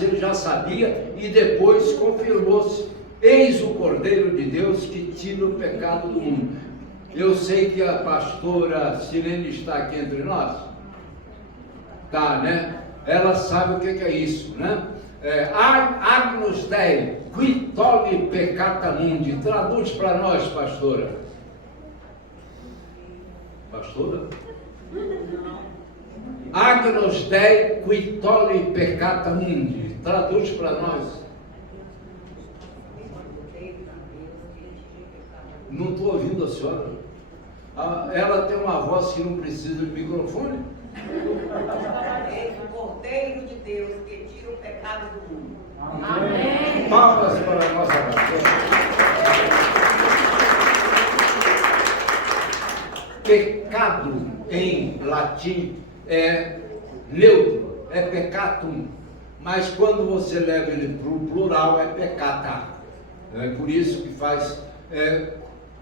antes ele já sabia e depois confirmou-se. Eis o Cordeiro de Deus que tira o pecado do mundo. Eu sei que a pastora Silene está aqui entre nós. Tá, né? Ela sabe o que é isso, né? Agnus Dei, qui tolli peccata mundi. Traduz para nós, pastora. Pastora? Agnus Dei, qui tolli peccata mundi. Traduz para nós. Não estou ouvindo a senhora. Ela tem uma voz que não precisa de microfone. O Cordeiro de Deus que tira o pecado do mundo. Amém. Palmas para a nossa pastora. Pecado em latim é neutro, é peccatum. Mas quando você leva ele para o plural é peccata. É por isso que faz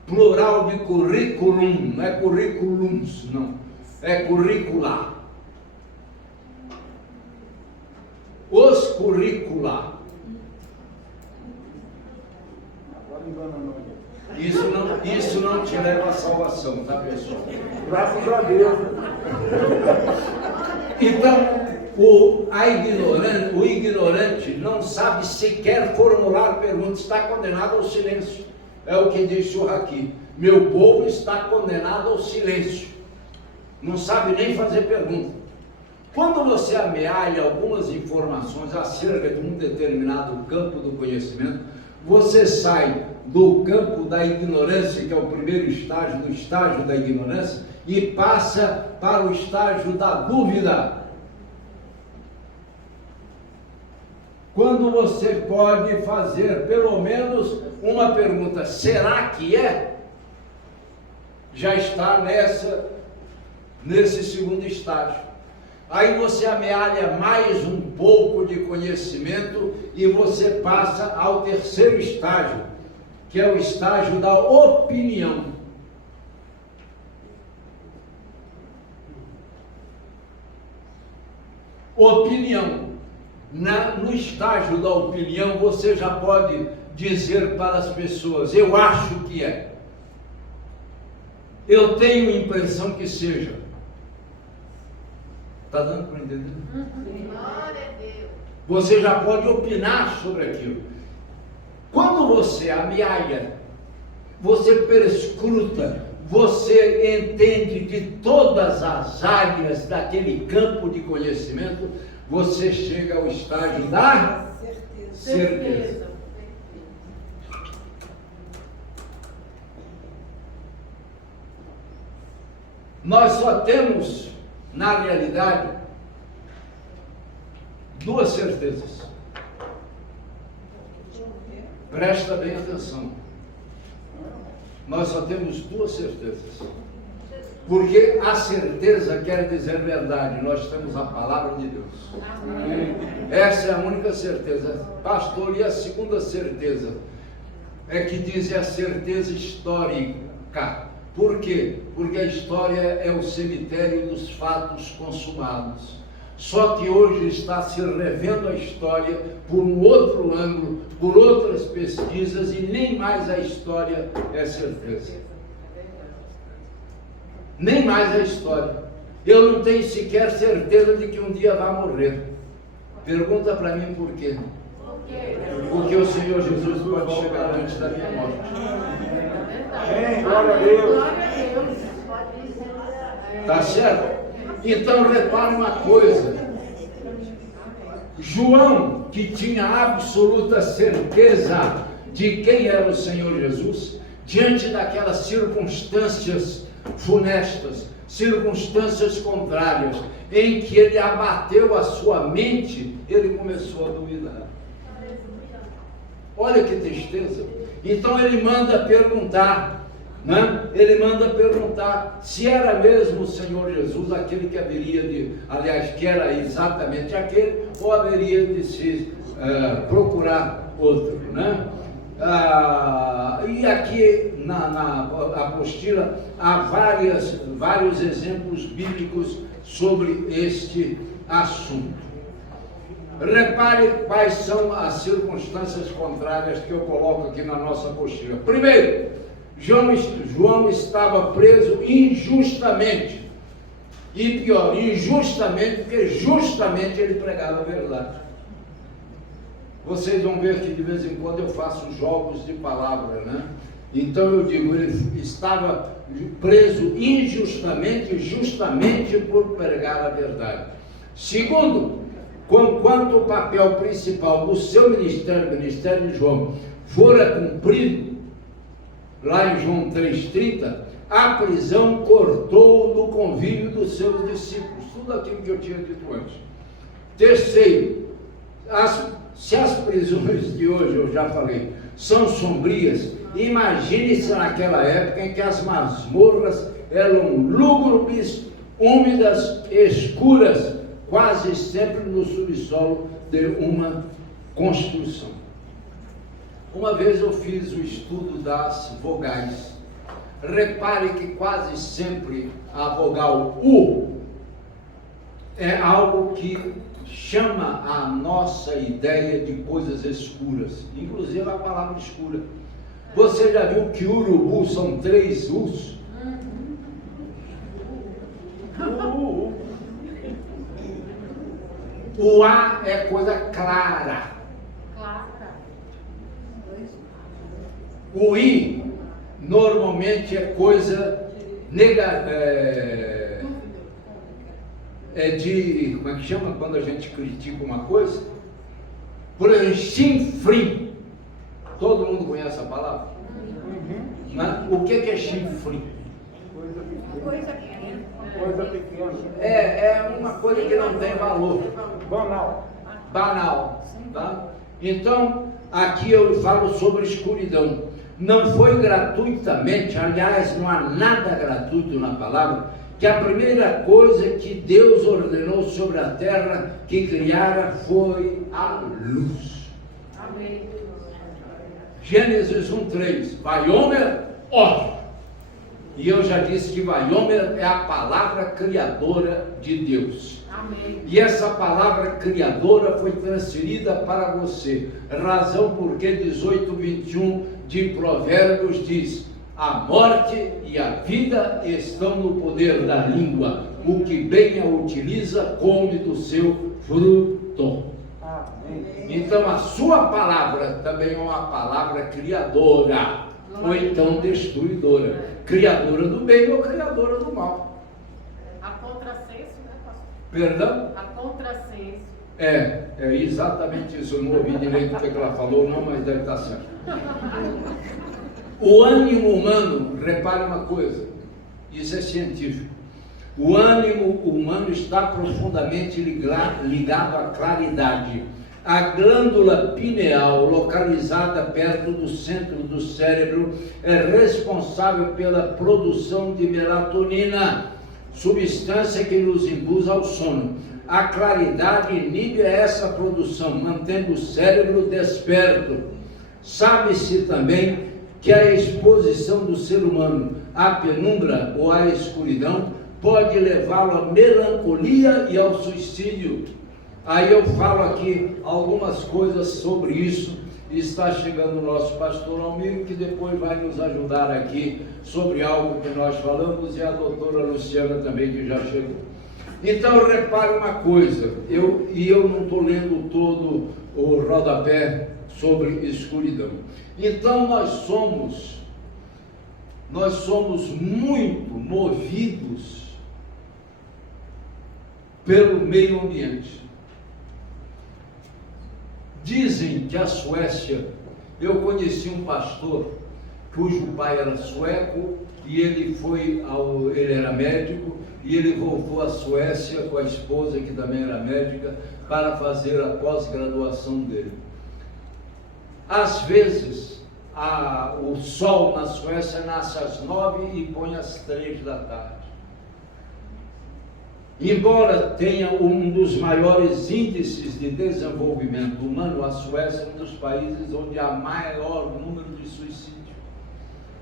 plural de curriculum, não é curriculums, não, é curricular. Os curricula. Isso não te leva à salvação, tá, pessoal? Graças a Deus. Então, o ignorante não sabe sequer formular perguntas, está condenado ao silêncio. É o que diz o aqui. Meu povo está condenado ao silêncio. Não sabe nem fazer pergunta. Quando você amealha algumas informações acerca de um determinado campo do conhecimento, você sai do campo da ignorância, que é o primeiro estágio, do estágio da ignorância, e passa para o estágio da dúvida. Quando você pode fazer pelo menos uma pergunta, será que é? Já está nesse segundo estágio. Aí você amealha mais um pouco de conhecimento e você passa ao terceiro estágio, que é o estágio da opinião. Opinião. No estágio da opinião, você já pode dizer para as pessoas, eu acho que é. Eu tenho a impressão que seja. Está dando para entender? Glória a Deus. Você já pode opinar sobre aquilo. Quando você amealha, você perscruta, você entende de todas as áreas daquele campo de conhecimento, você chega ao estágio da certeza. Nós só temos, na realidade, duas certezas. Presta bem atenção. Nós só temos duas certezas. Porque a certeza quer dizer verdade. Nós temos a palavra de Deus. Amém. Essa é a única certeza. Pastor, e a segunda certeza? É que diz a certeza histórica. Por quê? Porque a história é o cemitério dos fatos consumados. Só que hoje está se revendo a história por um outro ângulo, por outras pesquisas, e nem mais a história é certeza. Nem mais a história. Eu não tenho sequer certeza de que um dia vai morrer. Pergunta para mim por quê? Porque o Senhor Jesus pode chegar antes da minha morte. Amém, glória a Deus. Tá certo? Então repare uma coisa. João, que tinha absoluta certeza de quem era o Senhor Jesus, diante daquelas circunstâncias funestas, circunstâncias contrárias, em que ele abateu a sua mente, ele começou a duvidar. Olha que tristeza. Então ele manda perguntar, né? Ele manda perguntar se era mesmo o Senhor Jesus aquele que haveria de, aliás, que era exatamente aquele, ou haveria de se procurar outro, né? E aqui na apostila há vários exemplos bíblicos sobre este assunto. Repare quais são as circunstâncias contrárias que eu coloco aqui na nossa apostila. Primeiro, João estava preso injustamente. E pior, injustamente, porque justamente ele pregava a verdade. Vocês vão ver que de vez em quando eu faço jogos de palavra, né? Então eu digo, ele estava preso injustamente, justamente por pregar a verdade. Segundo, conquanto o papel principal do seu ministério, o ministério de João, fora cumprido, lá em João 3,30, a prisão cortou do convívio dos seus discípulos, tudo aquilo que eu tinha dito antes. Terceiro, se as prisões de hoje, eu já falei, são sombrias, imagine-se naquela época em que as masmorras eram lúgubres, úmidas, escuras, quase sempre no subsolo de uma construção. Uma vez eu fiz o estudo das vogais. Repare que quase sempre a vogal U é algo que chama a nossa ideia de coisas escuras, inclusive a palavra escura. Você já viu que urubu são 3 U's? O A é coisa clara. O I normalmente é coisa como é que chama quando a gente critica uma coisa? Por exemplo, chinfrim. Todo mundo conhece a palavra? Mas o que é chinfrim? Coisa pequena. É uma coisa que não tem valor. Banal. Tá? Então, aqui eu falo sobre escuridão. Não foi gratuitamente, aliás, não há nada gratuito na palavra, que a primeira coisa que Deus ordenou sobre a terra que criara foi a luz. Amém. Gênesis 1:3, Vaiomer, ó. E eu já disse que Vaiomer é a palavra criadora de Deus. Amém. E essa palavra criadora foi transferida para você, razão porque 18:21 de Provérbios diz: a morte e a vida estão no poder da língua, o que bem a utiliza come do seu fruto. Então a sua palavra também é uma palavra criadora, ou então destruidora, criadora do bem ou criadora do mal. A contrassenso, né, pastor? Perdão? A contrassenso. É exatamente isso. Eu não ouvi direito o que ela falou, não, mas deve estar certo. O ânimo humano, repare uma coisa, isso é científico. O ânimo humano está profundamente ligado à claridade. A glândula pineal, localizada perto do centro do cérebro, é responsável pela produção de melatonina, substância que nos induz ao sono. A claridade inibe essa produção, mantendo o cérebro desperto. Sabe-se também que a exposição do ser humano à penumbra ou à escuridão pode levá-lo à melancolia e ao suicídio. Aí eu falo aqui algumas coisas sobre isso. Está chegando o nosso pastor Almir, que depois vai nos ajudar aqui sobre algo que nós falamos, e a doutora Luciana também, que já chegou. Então repare uma coisa, eu não estou lendo todo o rodapé sobre escuridão. Então nós somos muito movidos pelo meio ambiente. Dizem que a Suécia, eu conheci um pastor cujo pai era sueco e ele era médico, e ele voltou à Suécia com a esposa, que também era médica, para fazer a pós-graduação dele. Às vezes, o sol na Suécia nasce às 9 e põe às 3 da tarde. Embora tenha um dos maiores índices de desenvolvimento humano, a Suécia é um dos países onde há maior número de suicídio,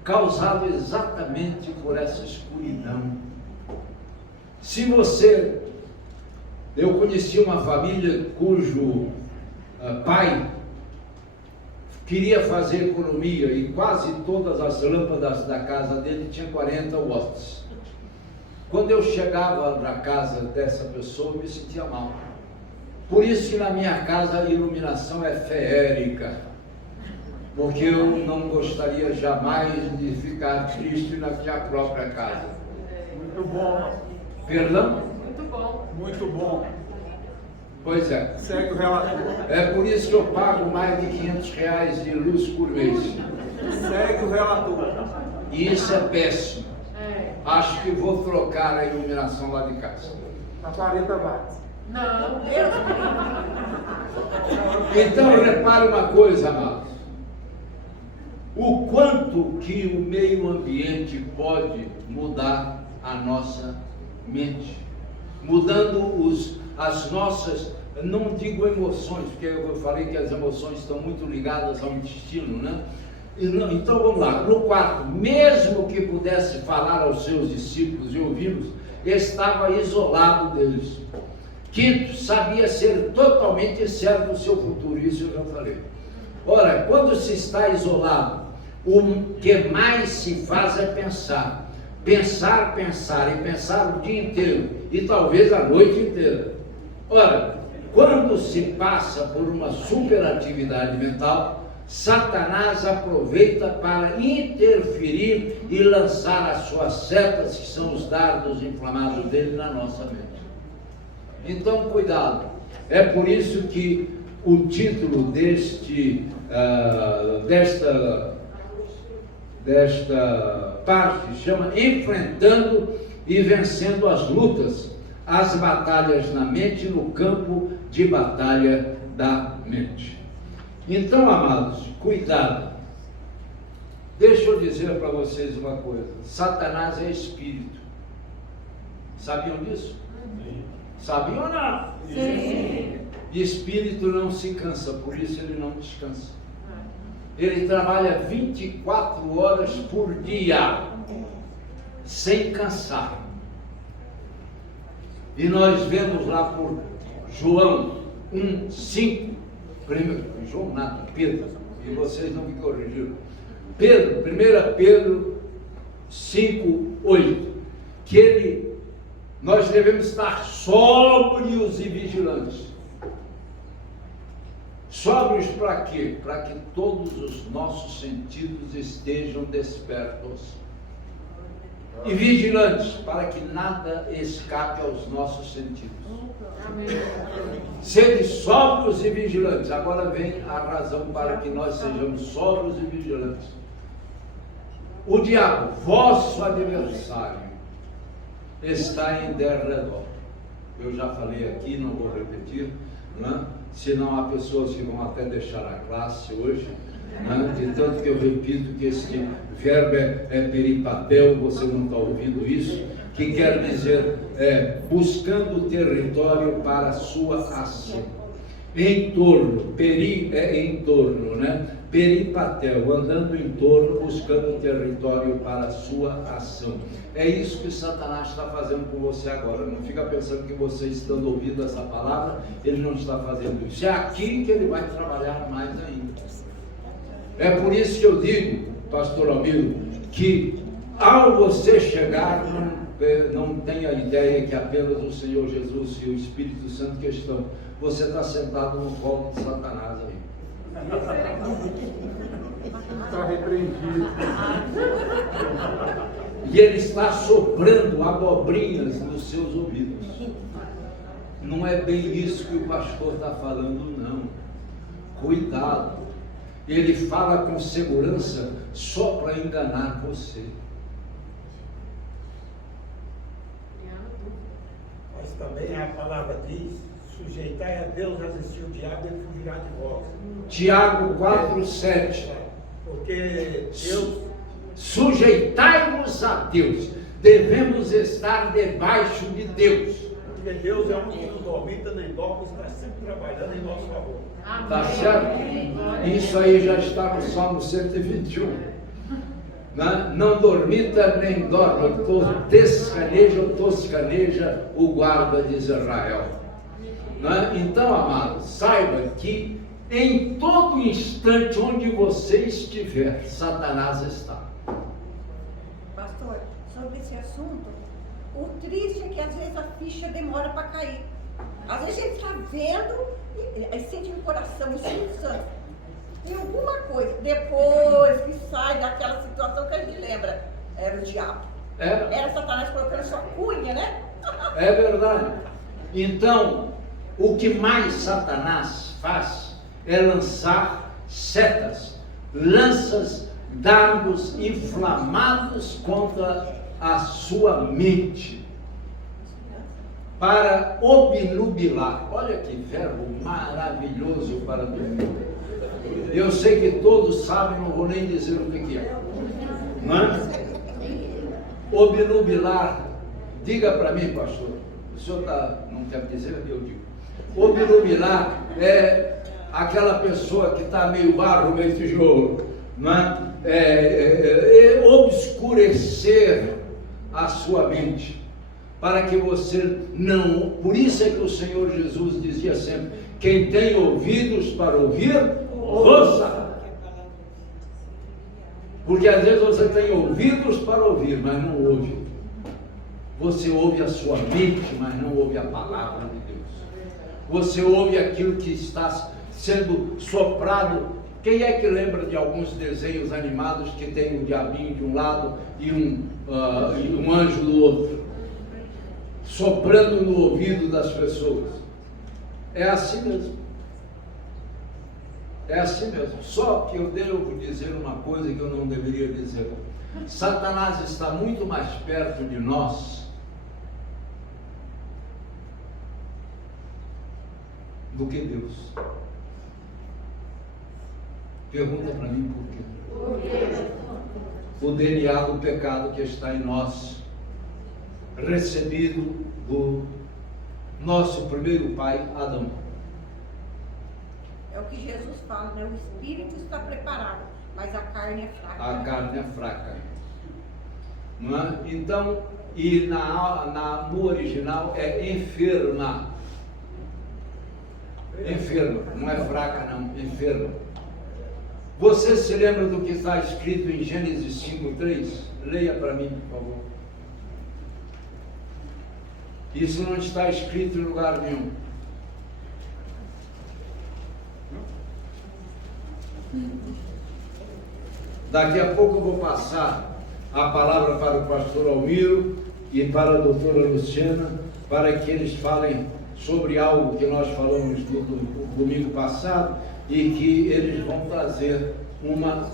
causado exatamente por essa escuridão. Se você Eu conheci uma família cujo pai queria fazer economia e quase todas as lâmpadas da casa dele tinham 40 watts. Quando eu chegava na casa dessa pessoa, eu me sentia mal. Por isso que na minha casa a iluminação é feérica, porque eu não gostaria jamais de ficar triste na minha própria casa. Muito bom. Perdão? Muito bom. Muito bom. Pois é. Segue o relator. É por isso que eu pago mais de R$500 de luz por mês. Segue o relator. E isso é péssimo. É. Acho que vou trocar a iluminação lá de casa. A 40 watts. Não. Então, repare uma coisa, amados. O quanto que o meio ambiente pode mudar a nossa mente. Mudando as nossas, não digo emoções, porque eu falei que as emoções estão muito ligadas ao intestino, né? Então vamos lá. No quarto, mesmo que pudesse falar aos seus discípulos e ouvi-los, estava isolado deles. Quinto, sabia ser totalmente certo do seu futuro, isso eu já falei. Ora, quando se está isolado, o que mais se faz é pensar. Pensar e pensar o dia inteiro, e talvez a noite inteira. Ora, quando se passa por uma superatividade mental, Satanás aproveita para interferir e lançar as suas setas, que são os dardos inflamados dele, na nossa mente. Então, cuidado. É por isso que o título desta parte chama Enfrentando e Vencendo as Lutas, as batalhas na mente, no campo de batalha da mente. Então, amados, cuidado. Deixa eu dizer para vocês uma coisa. Satanás é espírito. Sabiam disso? Sabiam ou não? Sim. Espírito não se cansa, por isso ele não descansa. Ele trabalha 24 horas por dia, sem cansar. E nós vemos lá por João 1:5, João nada, Pedro, e vocês não me corrigiram. Pedro, 1 Pedro 5:8, que nós devemos estar sóbrios e vigilantes. Sóbrios para quê? Para que todos os nossos sentidos estejam despertos. E vigilantes, para que nada escape aos nossos sentidos. Amém. Sede sóbrios e vigilantes. Agora vem a razão para que nós sejamos sóbrios e vigilantes. O diabo, vosso adversário, está em derredor. Eu já falei aqui, não vou repetir, né? Senão há pessoas que vão até deixar a classe hoje, né? De tanto que eu repito que este verbo é peripatel, você não está ouvindo isso, que quer dizer buscando território para a sua ação. Em torno, peri é em torno, né? Peripatel, andando em torno, buscando território para a sua ação. É isso que Satanás está fazendo com você agora. Não fica pensando que você, estando ouvindo essa palavra, ele não está fazendo isso. É aqui que ele vai trabalhar mais ainda. É por isso que eu digo, pastor Almiro, que ao você chegar, não tenha ideia que apenas o Senhor Jesus e o Espírito Santo que estão. Você está sentado no colo de Satanás aí. Está repreendido. E ele está soprando abobrinhas nos seus ouvidos. Não é bem isso que o pastor está falando, não. Cuidado. Ele fala com segurança só para enganar você. Mas também a palavra diz: sujeitai a Deus, resistir o diabo, ele fugirá de vós. Tiago 4:7. Porque Deus, Sujeitai-vos a Deus. Devemos estar debaixo de Deus. porque Deus é um que não dormita nem dorme, está sempre trabalhando em nosso favor. Tá certo? Isso aí já está no Salmo 121. Né? Não dormita nem dorme, descaneja ou toscaneja o guarda de Israel. Né? Então, amado, saiba que em todo instante onde você estiver, Satanás está. Pastor, sobre esse assunto, o triste é que às vezes a ficha demora para cair. Às vezes a gente está vendo e sente no coração, no Espírito Santo, em alguma coisa, depois que sai daquela situação que a gente lembra, era o diabo. Era Satanás colocando sua cunha, né? É verdade. Então, o que mais Satanás faz é lançar setas, lanças, dardos inflamados contra a sua mente, para obnubilar. Olha que verbo maravilhoso para dormir. Eu sei que todos sabem, não vou nem dizer o que é. Não é? Obnubilar. Diga para mim, pastor. O senhor não quer dizer? Eu digo. Obnubilar é aquela pessoa que está meio barro, meio tijolo. Não é? Obscurecer a sua mente, para que você não... Por isso é que o Senhor Jesus dizia sempre: quem tem ouvidos para ouvir, ouça. Porque às vezes você tem ouvidos para ouvir, mas não ouve. Você ouve a sua mente, mas não ouve a palavra de Deus. Você ouve aquilo que está sendo soprado. Quem é que lembra de alguns desenhos animados que tem um diabinho de um lado e um anjo do outro, soprando no ouvido das pessoas? É assim mesmo. É assim mesmo. Só que eu devo dizer uma coisa que eu não deveria dizer. Satanás está muito mais perto de nós do que Deus. Pergunta para mim por quê? O DNA do pecado que está em nós, recebido do nosso primeiro pai, Adão. É o que Jesus fala, né? O espírito está preparado, mas a carne é fraca. A carne é fraca. Não é? Então, e no original é enferma. Enferma, não é fraca não, enferma. Você se lembra do que está escrito em Gênesis 5:3? Leia para mim, por favor. Isso não está escrito em lugar nenhum. Daqui a pouco eu vou passar a palavra para o pastor Almiro e para a doutora Luciana, para que eles falem sobre algo que nós falamos no domingo passado, e que eles vão trazer uma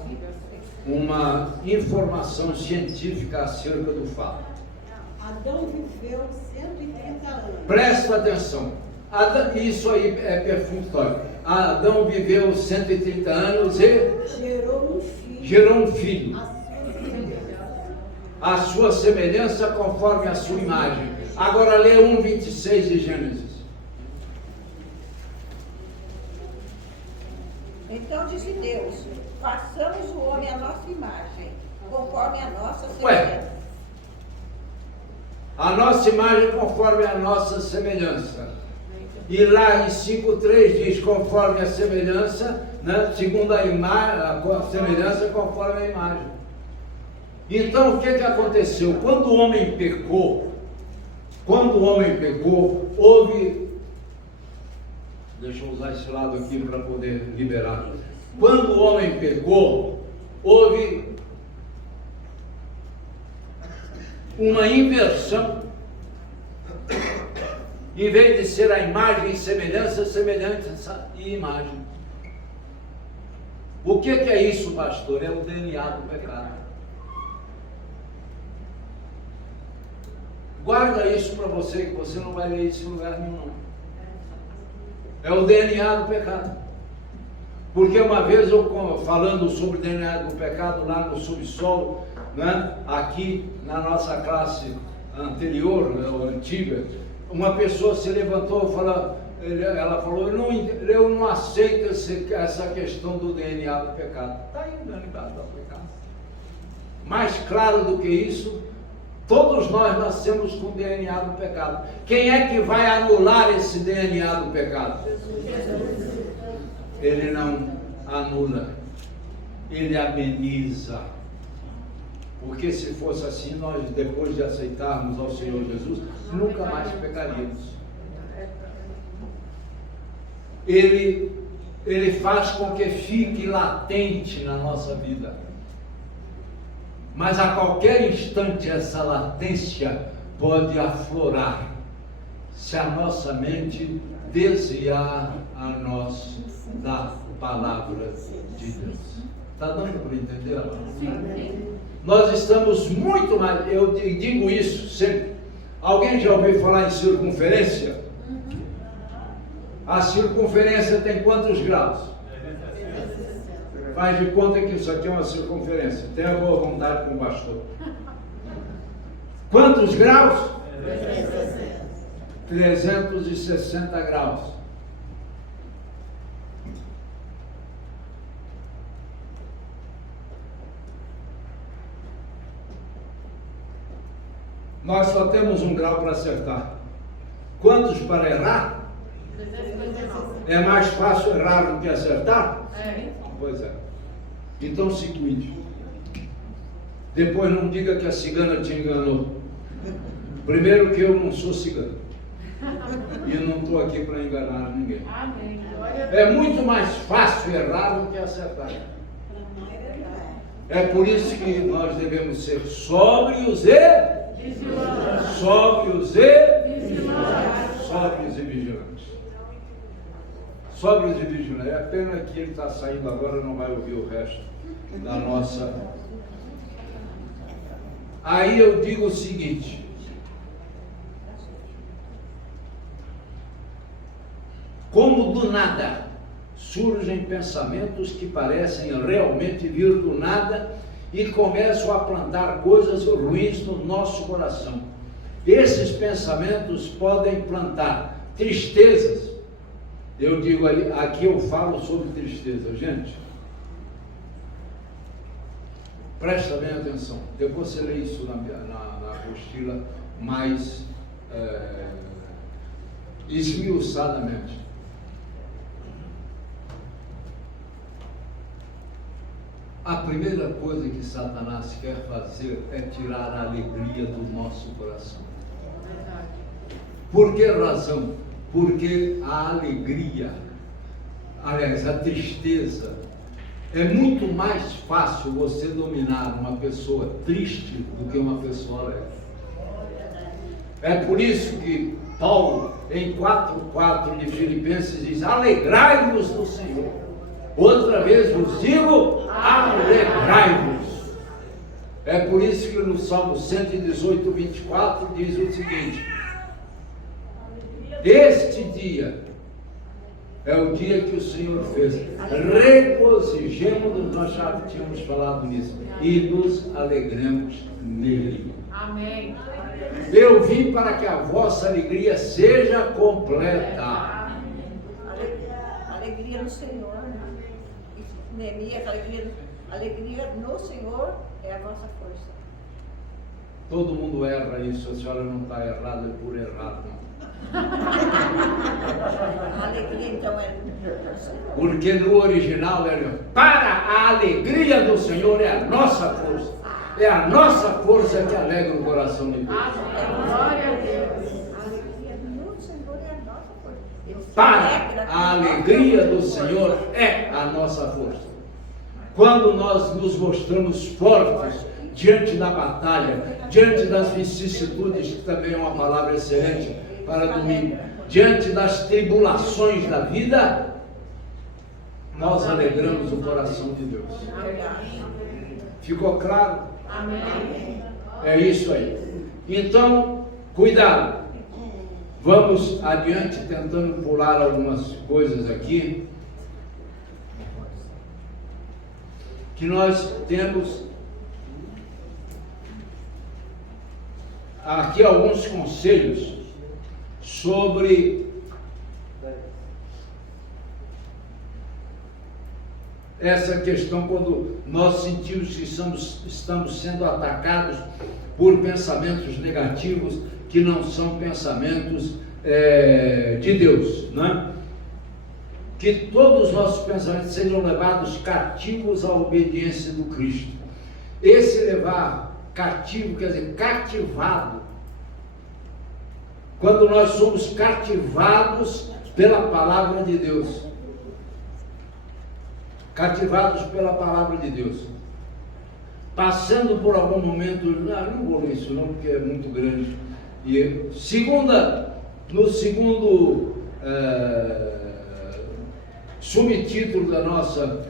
informação científica acerca do fato. Adão viveu 130 anos. Presta atenção. Isso aí é perfunctório. Adão viveu 130 anos e gerou um filho. A sua semelhança conforme a sua imagem. Agora lê 1:26 de Gênesis. Então disse Deus: façamos o homem à nossa imagem, conforme a nossa semelhança. A nossa imagem conforme a nossa semelhança. E lá em 5:3 diz conforme a semelhança, né? Segundo a imagem, a semelhança conforme a imagem. Então o que aconteceu? Quando o homem pecou, houve... Deixa eu usar esse lado aqui para poder liberar. Quando o homem pecou, houve uma inversão. Em vez de ser a imagem e semelhança, semelhança e imagem. O que é isso, pastor? É o DNA do pecado. Guarda isso para você, que você não vai ler isso em lugar nenhum. É o DNA do pecado. Porque uma vez eu falando sobre o DNA do pecado lá no subsolo, né, aqui na nossa classe anterior, antiga, uma pessoa se levantou e falou, ela falou, eu não aceito essa questão do DNA do pecado. Está aí o DNA do pecado. Mais claro do que isso, Todos nós nascemos com o DNA do pecado. Quem é que vai anular esse DNA do pecado? Ele não anula, ele ameniza. Porque se fosse assim, nós, depois de aceitarmos ao Senhor Jesus, nunca mais pecaríamos. Ele faz com que fique latente na nossa vida. Mas a qualquer instante essa latência pode aflorar, se a nossa mente desviar a nós da palavra de Deus. Está dando para entender, amado? Sim. Nós estamos muito mais, eu digo isso sempre. Alguém já ouviu falar em circunferência? A circunferência tem quantos graus? Faz de conta que isso aqui é uma circunferência. Tenha boa vontade com o pastor. Quantos graus? 360 graus. Nós só temos um grau para acertar. Quantos para errar? 359. É mais fácil errar do que acertar? É. Pois é. Então se cuide. Depois não diga que a cigana te enganou. Primeiro que eu não sou cigano. E não estou aqui para enganar ninguém. Amém. Glória a Deus. É muito mais fácil errar do que acertar. É por isso que nós devemos ser sóbrios e Vigilantes. sóbrios e Vigilantes. sóbrios e vigilantes. Sóbrios e vigilantes. É pena que ele está saindo agora, não vai ouvir o resto da nossa. Aí eu digo o seguinte: como do nada surgem pensamentos que parecem realmente vir do nada e começam a plantar coisas ruins no nosso coração. Esses pensamentos podem plantar tristezas. Eu digo ali, aqui eu falo sobre tristeza, gente. Presta bem atenção. Depois você lê isso na apostila mais esmiuçadamente. A primeira coisa que Satanás quer fazer é tirar a alegria do nosso coração. Verdade. Por que razão? Porque a alegria, aliás, a tristeza, é muito mais fácil você dominar uma pessoa triste do que uma pessoa alegre. É por isso que Paulo, em 4:4 de Filipenses, diz: alegrai-vos no Senhor. Outra vez vos digo, alegrai-vos. É por isso que no Salmo 118:24 diz o seguinte: este dia é o dia que o Senhor fez, regozijemo-nos, nós já tínhamos falado nisso, e nos alegremos nele. Amém. Eu vim para que a vossa alegria seja completa. Alegria no Senhor. Neemias, alegria no Senhor é a nossa força. Todo mundo erra isso, a senhora não está errada por errar, não. A alegria então é no Senhor. Porque no original era: para a alegria do Senhor é a nossa força. É a nossa força que alegra o coração de Deus. Amém. Glória a Deus. A alegria no Senhor é a nossa força. Ele se Para alegra com a alegria do nossa Senhor força. é a nossa força. Quando nós nos mostramos fortes diante da batalha, diante das vicissitudes, que também é uma palavra excelente para domingo, diante das tribulações da vida, nós alegramos o coração de Deus. Ficou claro? Amém. É isso aí. Então, cuidado. Vamos adiante, tentando pular algumas coisas aqui. Que nós temos aqui alguns conselhos sobre essa questão quando nós sentimos que estamos sendo atacados por pensamentos negativos que não são pensamentos de Deus, né? Que todos os nossos pensamentos sejam levados cativos à obediência do Cristo. Esse levar cativo quer dizer cativado. Quando nós somos cativados pela palavra de Deus. Cativados pela palavra de Deus. Passando por algum momento, não vou ler isso não, porque é muito grande. E no segundo subtítulo da nossa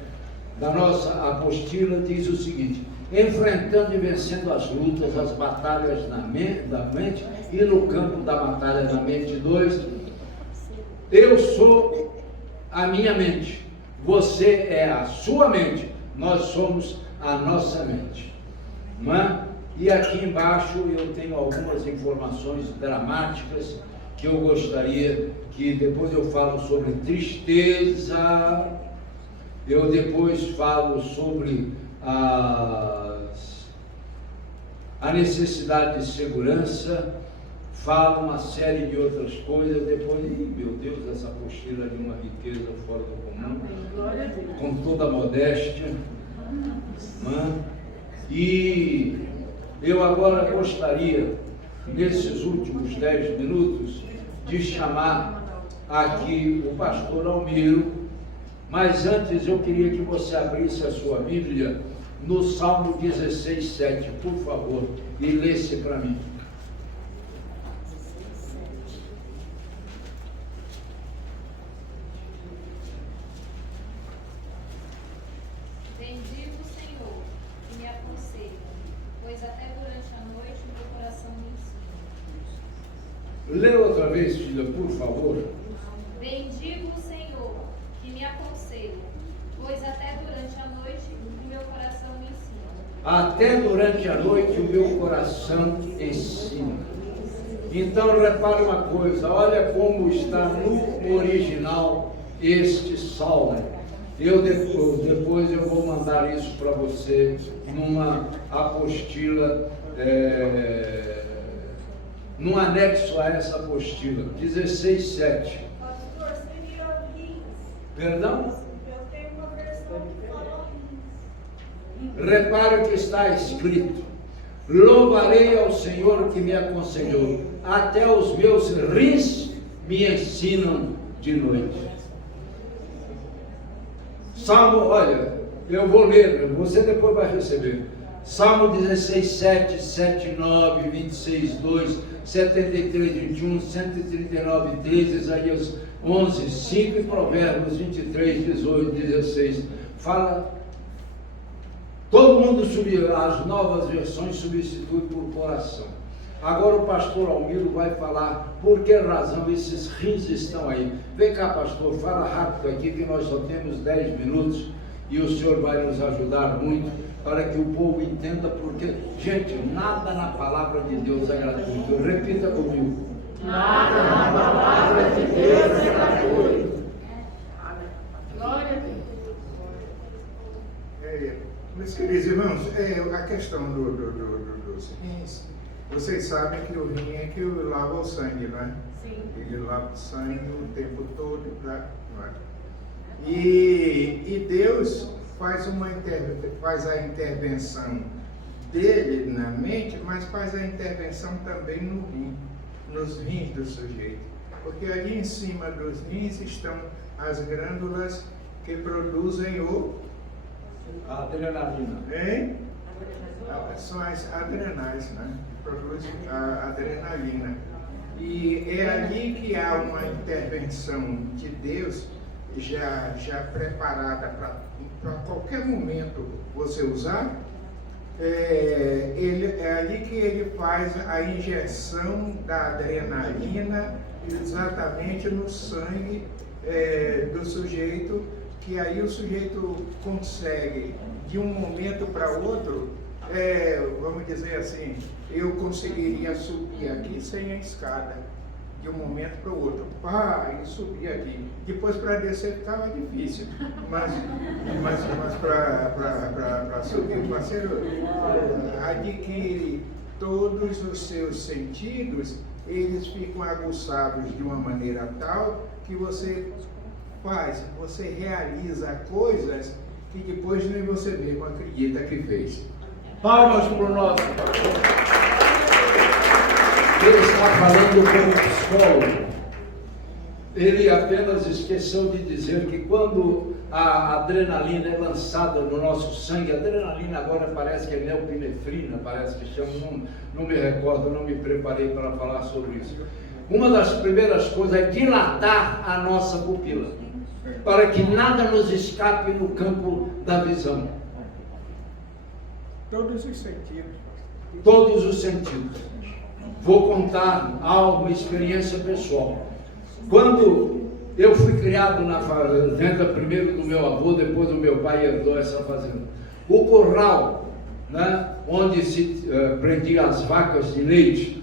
apostila diz o seguinte: enfrentando e vencendo as lutas, as batalhas da mente e no campo da batalha da mente. 2, eu sou a minha mente, você é a sua mente, nós somos a nossa mente, não é? E aqui embaixo eu tenho algumas informações dramáticas que eu gostaria que depois eu falo sobre tristeza, eu depois falo sobre a necessidade de segurança, falo uma série de outras coisas, depois, meu Deus, essa apostila de uma riqueza fora do comum, Glória a Deus. com toda a modéstia, né? E eu agora gostaria, nesses últimos 10 minutos, de chamar aqui o pastor Almiro, mas antes eu queria que você abrisse a sua Bíblia no Salmo 16:7, por favor, e lesse para mim. Bendigo o Senhor, que me aconselha, pois até durante a noite o meu coração me ensina. Lê outra vez, filha, por favor. Bendigo o Senhor, que me aconselha, pois até durante a noite o meu coração me ensina. Até durante a noite o meu coração ensina. Então repare uma coisa, olha como está no original este salmo. Depois eu vou mandar isso para você numa apostila, num anexo a essa apostila, 16:7. Pastor, seria rins. Perdão? Eu tenho uma versão que fala rins. Repare o que está escrito: louvarei ao Senhor que me aconselhou, até os meus rins me ensinam de noite. Salmo, olha, eu vou ler, você depois vai receber. Salmo 16:7, 7:9, 26:2, 73:21, 139:13, Isaías 11:5 e Provérbios 23:18, 16. Fala. Todo mundo as novas versões substituem por coração. Agora o pastor Almiro vai falar por que razão esses rins estão aí. Vem cá, pastor, fala rápido aqui que nós só temos 10 minutos e o senhor vai nos ajudar muito para que o povo entenda porque, gente, nada na palavra de Deus é gratuito. Repita comigo. Nada na palavra de Deus é gratuito. Glória a Deus. Meus queridos irmãos, a questão dos rins, vocês sabem que o rim é que lava o sangue, não é? Sim. Ele lava o sangue o tempo todo, não é? E Deus faz a intervenção dele na mente, mas faz a intervenção também no rim, nos rins do sujeito. Porque ali em cima dos rins estão as glândulas que produzem A adrenalina. Hein? São as adrenais, né? Que produzem a adrenalina. E é ali que há uma intervenção de Deus já preparada para qualquer momento você usar. É ali que ele faz a injeção da adrenalina exatamente no sangue do sujeito, que aí o sujeito consegue, de um momento para outro, vamos dizer assim, eu conseguiria subir aqui sem a escada. de um momento para o outro. Pá, e subia aqui. Depois para descer ficava difícil. Mas para subir, o parceiro adquire todos os seus sentidos, eles ficam aguçados de uma maneira tal que você realiza coisas que depois nem você mesmo acredita que fez. Palmas para o nosso pastor. Ele está falando como psicólogo. Ele apenas esqueceu de dizer que quando a adrenalina é lançada no nosso sangue, a adrenalina agora parece que é neopinefrina, parece que chama, não me recordo, não me preparei para falar sobre isso. Uma das primeiras coisas é dilatar a nossa pupila, para que nada nos escape no campo da visão. Todos os sentidos. Todos os sentidos. Vou contar algo, uma experiência pessoal. Quando eu fui criado na fazenda, primeiro do meu avô, depois do meu pai herdou essa fazenda. O curral, né, onde se prendia as vacas de leite,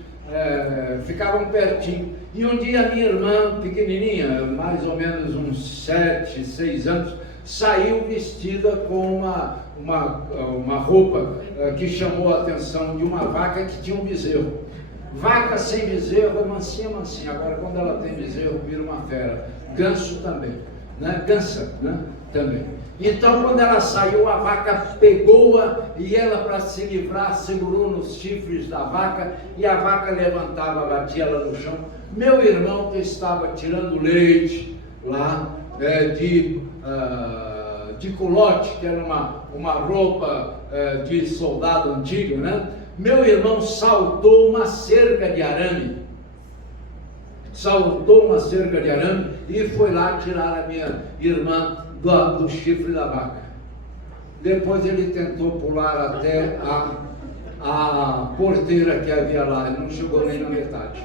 ficavam pertinho. E um dia a minha irmã, pequenininha, mais ou menos uns 7, 6 anos, saiu vestida com uma roupa que chamou a atenção de uma vaca que tinha um bezerro. Vaca sem bezerro é mansinha, mansinha. Agora, quando ela tem bezerro, vira uma fera. Ganso também, né? Gansa, né? Também. Então, quando ela saiu, a vaca pegou-a e ela, para se livrar, segurou nos chifres da vaca e a vaca levantava, batia ela no chão. Meu irmão, que estava tirando leite lá, de culote, que era uma roupa de soldado antigo, né? Meu irmão saltou uma cerca de arame. Saltou uma cerca de arame e foi lá tirar a minha irmã do chifre da vaca. Depois ele tentou pular até a porteira que havia lá. Ele não chegou nem na metade.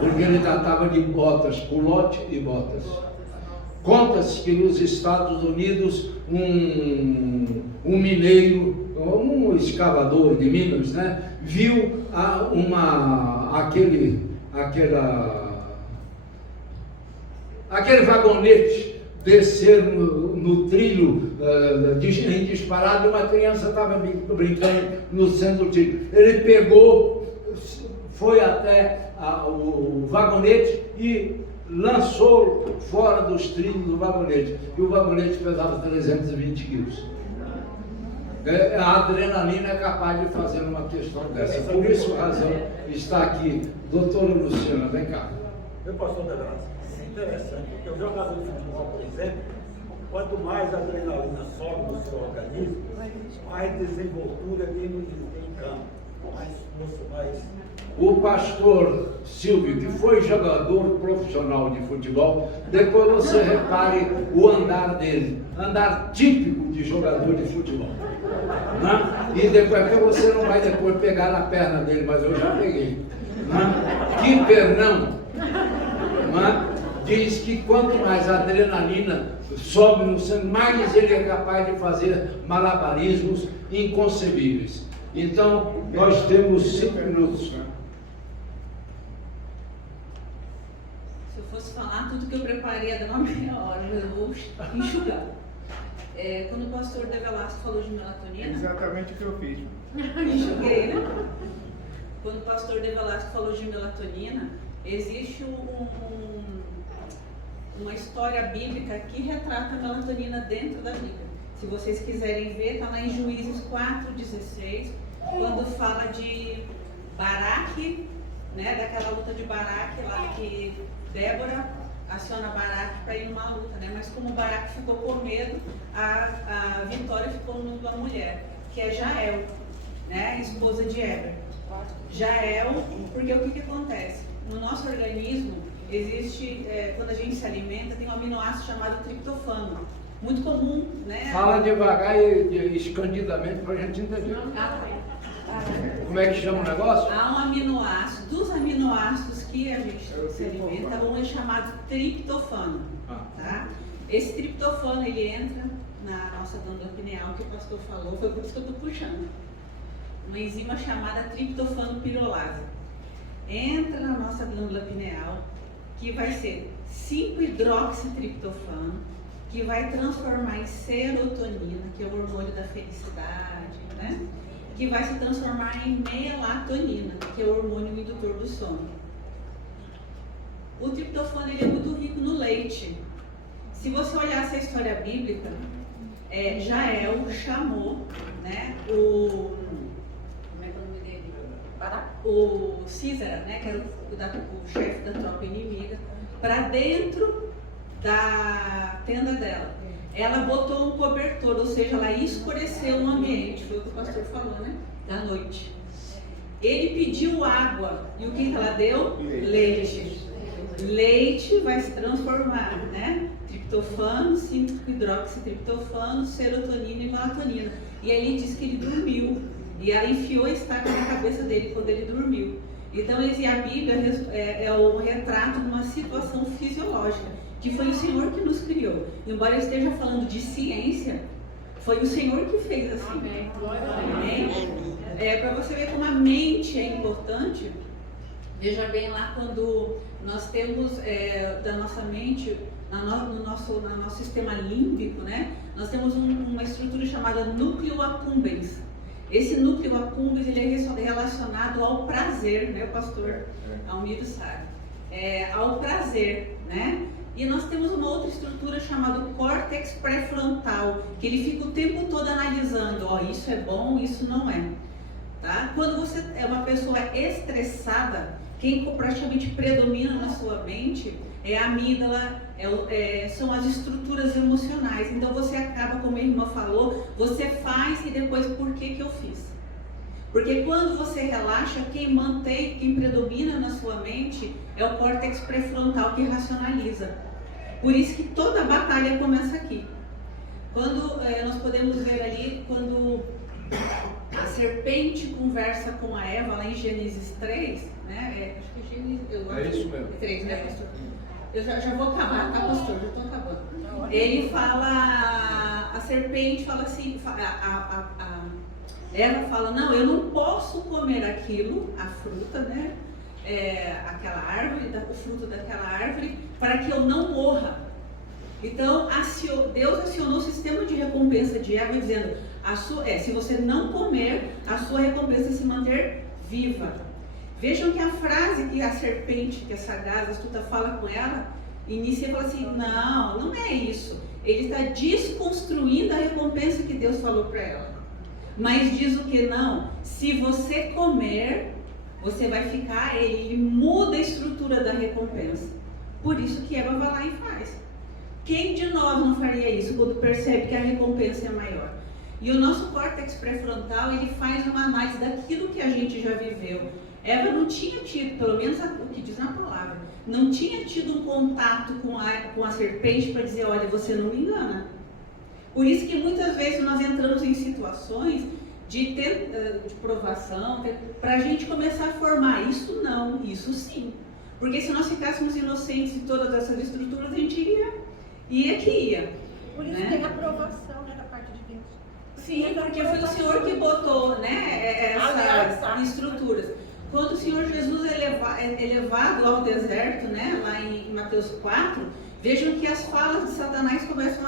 Porque ele já estava de botas, culote e botas. Conta-se que nos Estados Unidos um mineiro, um escavador de Minas, né, viu aquele vagonete descer no trilho em disparado. Uma criança estava brincando no centro do trilho. Ele pegou, foi até o vagonete e lançou fora dos trilhos do vagonete. E o vagonete pesava 320 quilos. A adrenalina é capaz de fazer uma questão dessa. Por isso a razão está aqui. Doutora Luciana, vem cá. Meu pastor da graça, é interessante, porque o jogador de futebol, por exemplo, quanto mais a adrenalina sobe no seu organismo, mais desenvoltura tem em campo, mais força, mais... O pastor Silvio, que foi jogador profissional de futebol, depois você repare o andar dele, andar típico de jogador de futebol, né? E depois, porque você não vai depois pegar na perna dele, mas eu já peguei, né? Que pernão, né? Diz que quanto mais a adrenalina sobe no sangue, mais ele é capaz de fazer malabarismos inconcebíveis. Então, nós temos 5 minutos. Se eu fosse falar tudo que eu preparei, ia dar uma meia hora, mas eu vou enxugar. Quando o pastor De Velasco falou de melatonina... Exatamente o que eu fiz. Enxuguei, né? Quando o pastor De Velasco falou de melatonina, existe uma história bíblica que retrata a melatonina dentro da Bíblia. Se vocês quiserem ver, está lá em Juízes 4:16, quando fala de Baraque, né, daquela luta de Baraque lá, que Débora aciona Baraque para ir numa luta, né? Mas como Baraque ficou com medo, a vitória ficou numa mulher, que é Jael, né, esposa de Heber. Jael, porque o que acontece? No nosso organismo existe, quando a gente se alimenta, tem um aminoácido chamado triptofano, muito comum, né? Fala devagar e escandidamente para a gente entender. Como é que chama o negócio? Há um aminoácido, dos aminoácidos que a gente se alimenta, um é chamado triptofano, tá? Esse triptofano, ele entra na nossa glândula pineal, que o pastor falou, foi por isso que eu estou puxando. Uma enzima chamada triptofano pirolase. Entra na nossa glândula pineal que vai ser 5-hidroxitriptofano, que vai transformar em serotonina, que é o hormônio da felicidade, né? Que vai se transformar em melatonina, que é o hormônio indutor do sono. O triptofano ele é muito rico no leite. Se você olhar essa história bíblica, Jael chamou, né, como é que é o nome dele? O Císara, né, que era o chefe da tropa inimiga, para dentro da tenda dela. Ela botou um cobertor, ou seja, ela escureceu o ambiente, foi o que o pastor falou, né, da noite. Ele pediu água, e o que ela deu? Leite. Leite vai se transformar, né? Triptofano, 5-hidroxitriptofano, serotonina e melatonina. E aí diz que ele dormiu. E ela enfiou a estaca na cabeça dele quando ele dormiu. Então, a Bíblia é o retrato de uma situação fisiológica, que foi o Senhor que nos criou. Embora eu esteja falando de ciência, foi o Senhor que fez assim. Amém? Para você ver como a mente é importante, veja bem lá quando nós temos da nossa mente, no nosso sistema límbico, né? Nós temos uma estrutura chamada núcleo accumbens. Esse núcleo accumbens ele é relacionado ao prazer, né? O pastor Almiro sabe. Ao prazer, né? E nós temos uma outra estrutura chamada córtex pré-frontal, que ele fica o tempo todo analisando, isso é bom, isso não é. Tá? Quando você é uma pessoa estressada, quem praticamente predomina na sua mente é a amígdala, são as estruturas emocionais. Então você acaba, como a irmã falou, você faz e depois por que eu fiz? Porque quando você relaxa, quem predomina na sua mente é o córtex pré-frontal que racionaliza. Por isso que toda a batalha começa aqui. Quando nós podemos ver ali, quando a serpente conversa com a Eva lá em Gênesis 3, né? Acho que Gênesis, isso mesmo. 3, né, pastor? Eu já vou acabar, tá, pastor? Já estou acabando. Ele fala, a serpente fala assim, Eva fala, não, eu não posso comer aquilo, a fruta, né? Aquela árvore, o fruto daquela árvore, para que eu não morra. Então, Deus acionou o sistema de recompensa de Eva, dizendo, se você não comer, a sua recompensa é se manter viva. Vejam que a frase que a serpente, que é sagaz, astuta, fala com ela, inicia e fala assim, não é isso. Ele está desconstruindo a recompensa que Deus falou para ela. Mas diz o que? Não, se você comer, você vai ficar, ele muda a estrutura da recompensa. Por isso que Eva vai lá e faz. Quem de nós não faria isso quando percebe que a recompensa é maior? E o nosso córtex pré-frontal, ele faz uma análise daquilo que a gente já viveu. Eva não tinha tido, pelo menos o que diz na palavra, não tinha tido um contato com a serpente para dizer, olha, você não me engana. Por isso que muitas vezes nós entramos em situações de provação, para a gente começar a formar isso não, isso sim. Porque se nós ficássemos inocentes de todas essas estruturas, a gente ia. Por isso tem a aprovação, né, da parte de Deus. Sim, porque foi o Senhor que botou, né, essas estruturas. Quando o Senhor Jesus é levado ao deserto, né, lá em Mateus 4, vejam que as falas de Satanás começam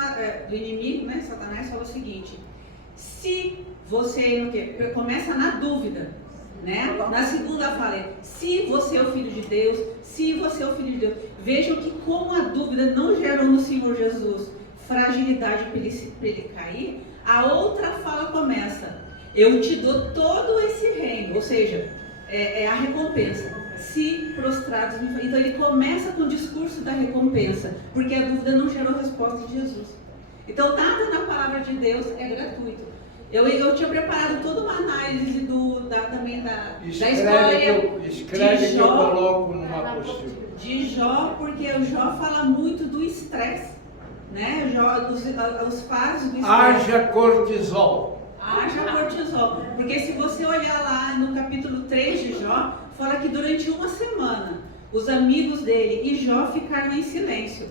do inimigo, né, Satanás fala o seguinte, se você, começa na dúvida, né, na segunda fala, se você é o Filho de Deus, se você é o Filho de Deus, vejam que como a dúvida não gerou no Senhor Jesus fragilidade para ele cair, a outra fala começa, eu te dou todo esse reino, ou seja, é a recompensa, se prostrados me... Então ele começa com o discurso da recompensa, porque a dúvida não gerou resposta de Jesus. Então nada na palavra de Deus é gratuito. Eu tinha preparado toda uma análise da história escreve de que eu Jó, coloco numa apostila. de Jó, porque o Jó fala muito do estresse, né? Os fases do estresse. Haja cortisol. Haja cortisol. Porque se você olhar lá no capítulo 3 de Jó, fala que durante uma semana os amigos dele e Jó ficaram em silêncio,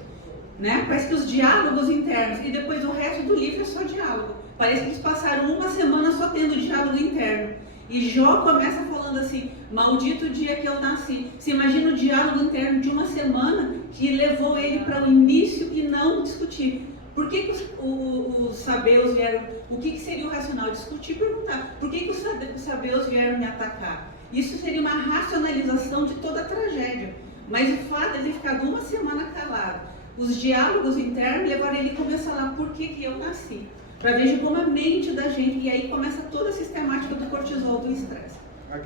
né? Parece que os diálogos internos, e depois o resto do livro é só diálogo. Parece que eles passaram uma semana só tendo diálogo interno. E Jó começa falando assim, maldito o dia que eu nasci. Você imagina o diálogo interno de uma semana que levou ele para o início e não discutir. Por que os sabeus vieram, o que seria o racional? Discutir e perguntar. Por que os sabeus vieram me atacar? Isso seria uma racionalização de toda a tragédia. Mas o fato de ele ficar uma semana calado, os diálogos internos levaram ele a começar lá, por que eu nasci? Para ver como a mente da gente, e aí começa toda a sistemática do cortisol, do estresse.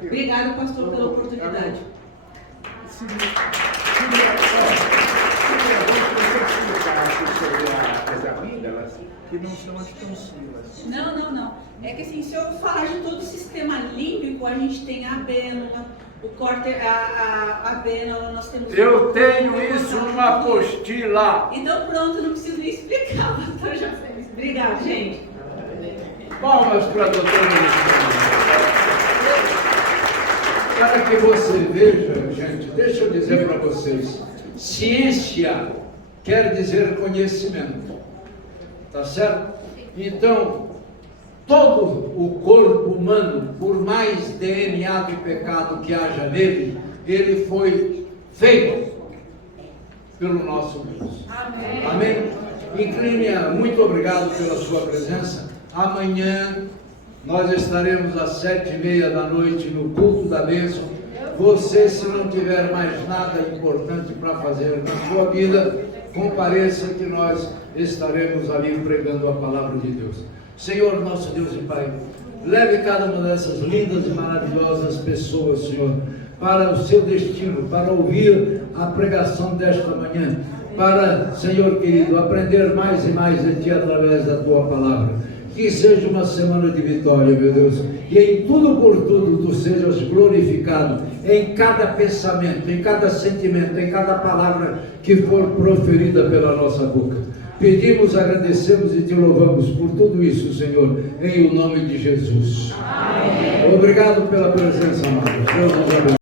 Obrigado, pastor, pela oportunidade. As amígdalas, que não são as tonsilas. Não. É que assim, se eu falar de todo o sistema límbico, a gente tem a abênula, o córtex, a abênula, nós temos... Eu tenho isso numa apostila. Então pronto, não preciso nem explicar, o doutor já fez. Obrigado, gente. Palmas para a doutora Alexandre. Para que você veja, gente, deixa eu dizer para vocês, ciência quer dizer conhecimento, tá certo? Então, todo o corpo humano, por mais DNA de pecado que haja nele, ele foi feito pelo nosso Deus. Amém. Amém? Incline-a, muito obrigado pela sua presença. Amanhã nós estaremos às 7h30 da noite no culto da bênção. Você, se não tiver mais nada importante para fazer na sua vida, compareça que nós estaremos ali pregando a palavra de Deus. Senhor, nosso Deus e Pai, leve cada uma dessas lindas e maravilhosas pessoas, Senhor, para o seu destino, para ouvir a pregação desta manhã, para, Senhor querido, aprender mais e mais de Ti através da Tua palavra. Que seja uma semana de vitória, meu Deus, e em tudo por tudo Tu sejas glorificado, em cada pensamento, em cada sentimento, em cada palavra que for proferida pela nossa boca. Pedimos, agradecemos e Te louvamos por tudo isso, Senhor, em o nome de Jesus. Amém. Obrigado pela presença, amado. Deus nos abençoe.